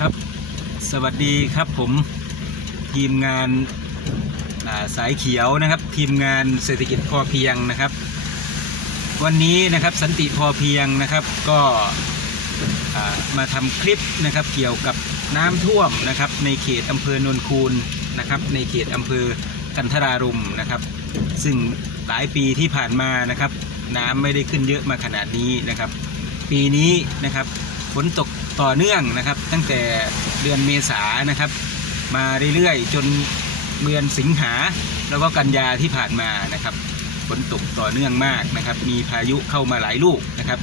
ครับ สวัสดีครับผมทีมงานาสายเขียวนะครับ ทีมงานเศรษฐกิจพอเพียงนะครับ วันนี้นะครับสันติพอเพียงนะครับก็มาทำคลิปนะครับเกี่ยวกับน้ำท่วมนะครับ ในเขตอำเภอโนนคูนนะครับ ในเขตอำเภอกันทรารมนะครับ ซึ่งหลายปีที่ผ่านมานะครับ น้ำไม่ได้ขึ้นเยอะมาขนาดนี้นะครับ ปีนี้นะครับฝนตก ต่อเนื่องนะครับ ตั้งแต่เดือนเมษานะครับ มาเรื่อยๆ จนเดือนสิงหาแล้วก็กันยาที่ผ่านมานะครับฝนตกต่อเนื่องมากนะครับ มีพายุเข้ามาหลายลูกนะครับ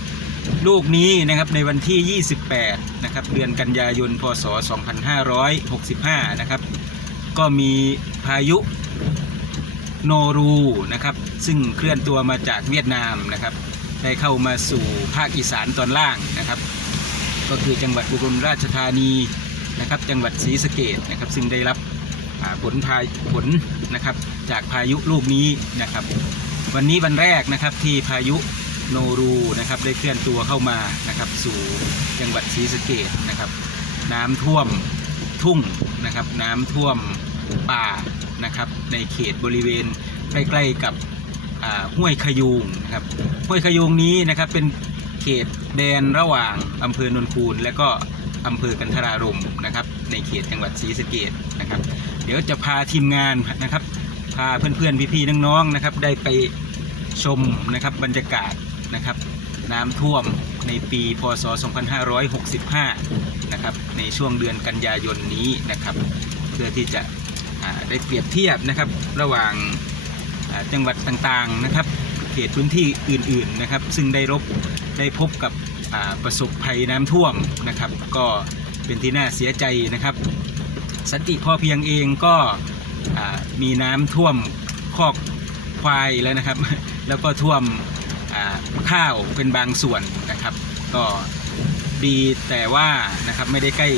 ลูกนี้นะครับในวันที่ 28 นะครับ เดือนกันยายน พศ 2565 นะครับ ก็มีพายุโนรูนะครับ ซึ่งเคลื่อนตัวมาจากเวียดนามนะครับ ได้เข้ามาสู่ภาคอีสานตอนล่างนะครับ ก็คือจังหวัดอุบลราชธานีนะครับ จังหวัดศรีสะเกดนะครับ ซึ่งได้รับผลพายผลนะครับจากพายุลูกนี้นะครับ วันนี้วันแรกนะครับที่พายุโนรูนะครับได้เคลื่อนตัวเข้ามานะครับ สู่จังหวัดศรีสะเกดนะครับ น้ำท่วมทุ่งนะครับ น้ำท่วมป่านะครับ ในเขตบริเวณใกล้ๆกับห้วยขยูงนะครับห้วยขยูงนี้นะครับเป็น เขตแดนระหว่างอำเภอโนนคูนและก็อำเภอกันทรารมนะครับ ในเขตจังหวัดศรีสะเกดนะครับ เดี๋ยวจะพาทีมงานนะครับพาเพื่อนๆพี่ๆน้องๆนะครับ ได้ไปชมนะครับบรรยากาศนะครับ น้ำท่วมในปีพศ 2565 นะครับ ในช่วงเดือนกันยายนนี้นะครับ เพื่อที่จะได้เปรียบเทียบนะครับระหว่างจังหวัดต่างๆนะครับ เขตพื้นที่อื่นๆนะครับ ซึ่งได้รับ ได้พบกับประสบภัยน้ำท่วมนะครับ ก็เป็นที่น่าเสียใจนะครับ สันติพอเพียงเองก็มีน้ำท่วมคอกควายแล้วนะครับ แล้วก็ท่วมข้าวเป็นบางส่วนนะครับ ก็ดีแต่ว่านะครับไม่ได้ใกล้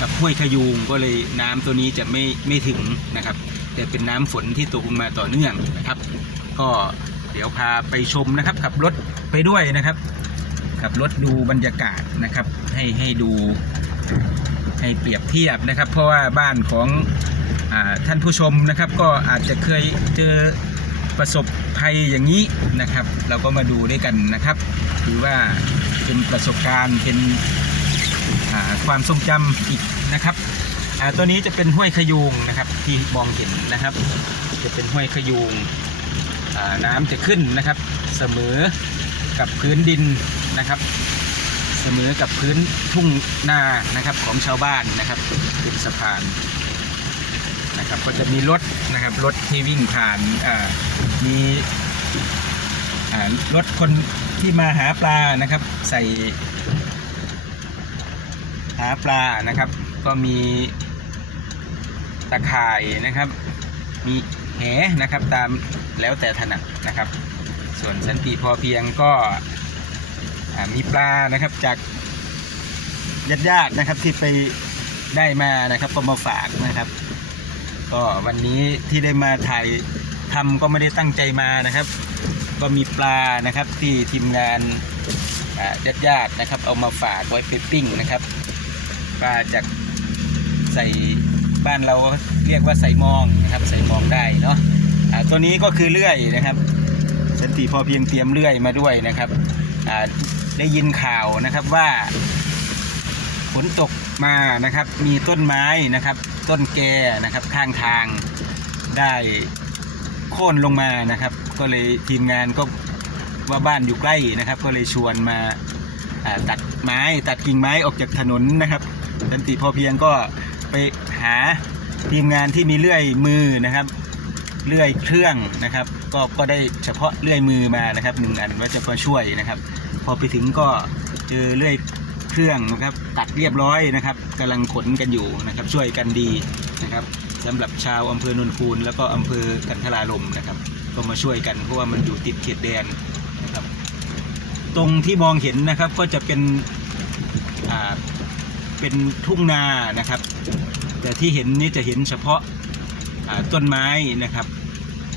กับห้วยขยูงก็เลยน้ำตัวนี้จะไม่ไม่ถึงนะครับ แต่เป็นน้ำฝนที่ตกลงมาต่อเนื่องนะครับ ก็เดี๋ยวพาไปชมนะครับขับรถไปด้วยนะครับ ขับรถดูบรรยากาศนะครับ ให้ให้ดูให้เปรียบเทียบนะครับ เพราะว่าบ้านของอท่านผู้ชมนะครับ ก็อาจจะเคยเจอประสบภัยอย่างนี้นะครับ เราก็มาดูด้วยกันนะครับถือว่าเป็นประสบการณ์เป็นความทรงจำอีกนะครับตัวนี้จะเป็นห้วยขยูงนะครับที่มองเห็นนะครับ จะเป็นห้วยขยูงน้ำจะขึ้นนะครับ เสมอกับพื้นดิน นะครับ เสมอกับพื้นทุ่งนานะครับของชาวบ้านนะครับเป็นสะพานนะครับก็จะมีรถนะครับรถที่วิ่งผ่านมีรถคนที่มาหาปลานะครับ ใส่หาปลานะครับ ก็มีตะข่ายนะครับ มีแหนะครับตามแล้วแต่ถนัดนะครับ ส่วนสันติพอเพียงก็ อ่ามีปลานะครับจากญาติญาตินะครับที่ไปได้มานะครับก็มาฝากนะครับ ก็วันนี้ที่ได้มาถ่ายทำก็ไม่ได้ตั้งใจมานะครับ ก็มีปลานะครับที่ทีมงานญาติญาตินะครับ เอามาฝากไว้ไปปิ้งนะครับ ปลาจากใส่บ้านเราเรียกว่าใส่มองนะครับ ใส่มองได้เนาะอ่าตัวนี้ก็คือเลื่อยนะครับ สันติพอเพียงเตรียมเลื่อยมาด้วยนะครับ ได้ยินข่าวนะครับว่าฝนตกมานะครับ มีต้นไม้นะครับ ต้นแกนะครับ ข้างทางได้โค่นลงมานะครับ ก็เลยทีมงานก็ว่าบ้านอยู่ใกล้นะครับ ก็เลยชวนมาตัดไม้ตัดกิ่งไม้ออกจากถนนนะครับสันติพอเพียงก็ไปหาทีมงานที่มีเลื่อยมือนะครับเลื่อยเครื่องนะครับ ก็ก็ได้เฉพาะเลื่อยมือมานะครับหนึ่งอันว่าจะมาช่วยนะครับ พอไปถึงก็เจอเลื่อยเครื่องนะครับตัดเรียบร้อยนะครับกำลังขนกันอยู่นะครับช่วยกันดีนะครับสำหรับชาวอำเภอโนนคูนแล้วก็อำเภอกันทราลมนะครับก็มาช่วยกันเพราะว่ามันอยู่ติดเขตแดนนะครับตรงที่มองเห็นนะครับก็จะเป็นอ่าเป็นทุ่งนานะครับ แต่ที่เห็นนี่จะเห็นเฉพาะต้นไม้นะครับ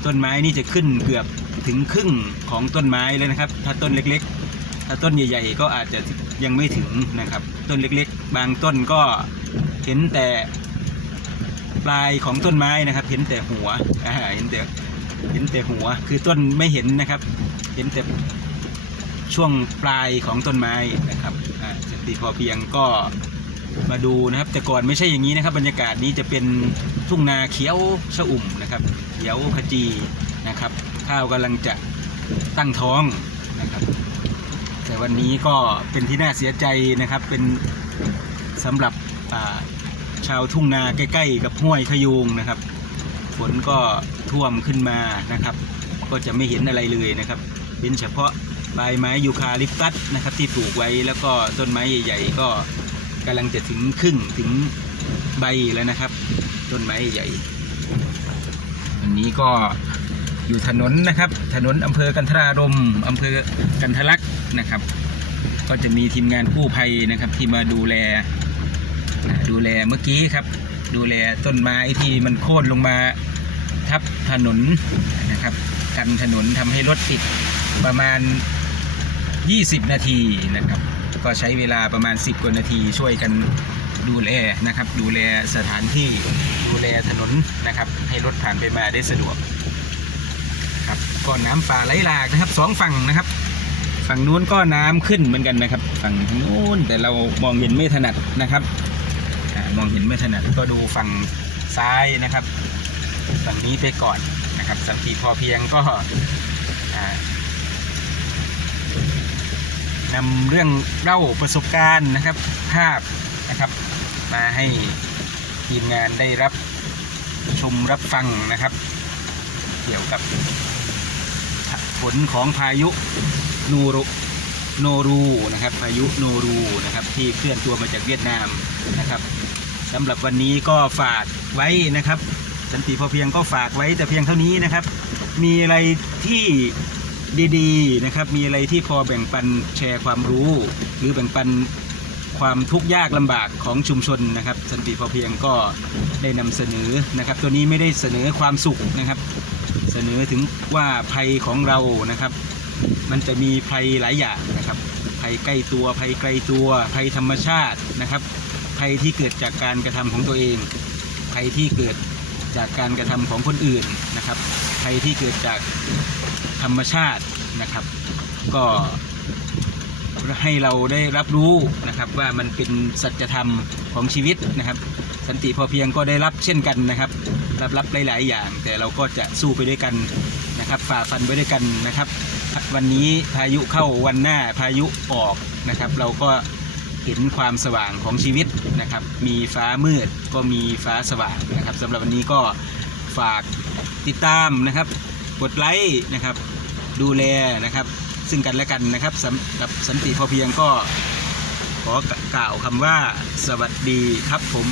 ต้นไม้นี่จะขึ้นเกือบถึงครึ่งของต้นไม้เลยนะครับ ถ้าต้นเล็ก ถ้าต้นใหญ่ๆก็อาจจะยังไม่ถึงนะครับ ต้นเล็กๆ บางต้นก็เห็นแต่ปลายของต้นไม้นะครับ เห็นแต่หัวอ่าเห็นแต่เห็นแต่หัว คือต้นไม่เห็นนะครับ เห็นแต่ช่วงปลายของต้นไม้นะครับอ่าสติพอเพียงก็มาดูนะครับ แต่ก่อนไม่ใช่อย่างนี้นะครับ บรรยากาศนี้จะเป็นทุ่งนาเขียวชอุ่มนะครับเขียวขจีนะครับ ข้าวกำลังจะตั้งท้องนะครับ วันนี้ก็เป็นที่น่าเสียใจนะครับ เป็นสำหรับชาวทุ่งนาใกล้ ๆ กับห้วยขยูงนะครับ ฝนก็ท่วมขึ้นมานะครับ ก็จะไม่เห็นอะไรเลยนะครับเห็นเฉพาะใบไม้ยูคาลิปตัสนะครับ ที่ปลูกไว้แล้วก็ต้นไม้ใหญ่ ๆ ก็กำลังจะถึงครึ่งถึงใบแล้วนะครับ ต้นไม้ใหญ่อันนี้ก็ อยู่ถนนนะครับ ถนนอำเภอกันทรารมอำเภอกันทลักษ์นะครับ ก็จะมีทีมงานกู้ภัยนะครับที่มาดูแลดูแลเมื่อกี้ครับ ดูแลต้นไม้ที่มันโค่นลงมาทับถนนนะครับ กันถนนทำให้รถติดประมาณ 20 นาทีนะครับ ก็ใช้เวลาประมาณ 10 กว่านาทีช่วยกันดูแลนะครับ ดูแลสถานที่ดูแลถนนนะครับ ให้รถผ่านไปมาได้สะดวก็น้ำป่าไหลหลากนะครับสองฝั่งนะครับ ฝั่งนู้นก็น้ำขึ้นเหมือนกันนะครับ ฝั่งนู้นแต่เรามองเห็นไม่ถนัดนะครับอมองเห็นไม่ถนัดก็ดูฝั่งซ้ายนะครับ ฝั่งนี้ไปก่อนนะครับ สันติพอเพียงก็อ่านำเรื่องเล่าประสบการณ์นะครับ ภาพนะครับ มาให้ทีมงานได้รับชมรับฟังนะครับ เกี่ยวกับ ผลของพายุนูรุโนรูนะครับพายุโนรูนะครับที่เคลื่อนตัวมาจากเวียดนามนะครับสำหรับวันนี้ก็ฝากไว้นะครับ สันติพอเพียงก็ฝากไว้แต่เพียงเท่านี้นะครับ มีอะไรที่ดีๆนะครับ มีอะไรที่พอแบ่งปันแชร์ความรู้ หรือแบ่งปันความทุกข์ยากลำบากของชุมชนนะครับ สันติพอเพียงก็ได้นำเสนอนะครับ ตัวนี้ไม่ได้เสนอความสุขนะครับ เสนอถึงว่าภัยของเรานะครับ มันจะมีภัยหลายอย่างนะครับ ภัยใกล้ตัวภัยไกลตัว ภัยธรรมชาตินะครับ ภัยที่เกิดจากการกระทำของตัวเอง ภัยที่เกิดจากการกระทำของคนอื่นนะครับ ภัยที่เกิดจากธรรมชาตินะครับ ก็ให้เราได้รับรู้นะครับว่ามันเป็นสัจธรรมของชีวิตนะครับ สันติพอเพียงก็ได้รับเช่นกันนะครับ รับรับหลายๆอย่าง แต่เราก็จะสู้ไปด้วยกันนะครับฝ่าฟันไปด้วยกันนะครับ วันนี้พายุเข้าวันหน้าพายุออกนะครับ เราก็เห็นความสว่างของชีวิตนะครับ มีฟ้ามืดก็มีฟ้าสว่างนะครับสำหรับวันนี้ก็ฝากติดตามนะครับ กดไลค์นะครับ ดูแลนะครับ ซึ่งกันและกันนะครับสำหรับสันติพอเพียงก็ขอกล่าวคำว่าสวัสดีครับผม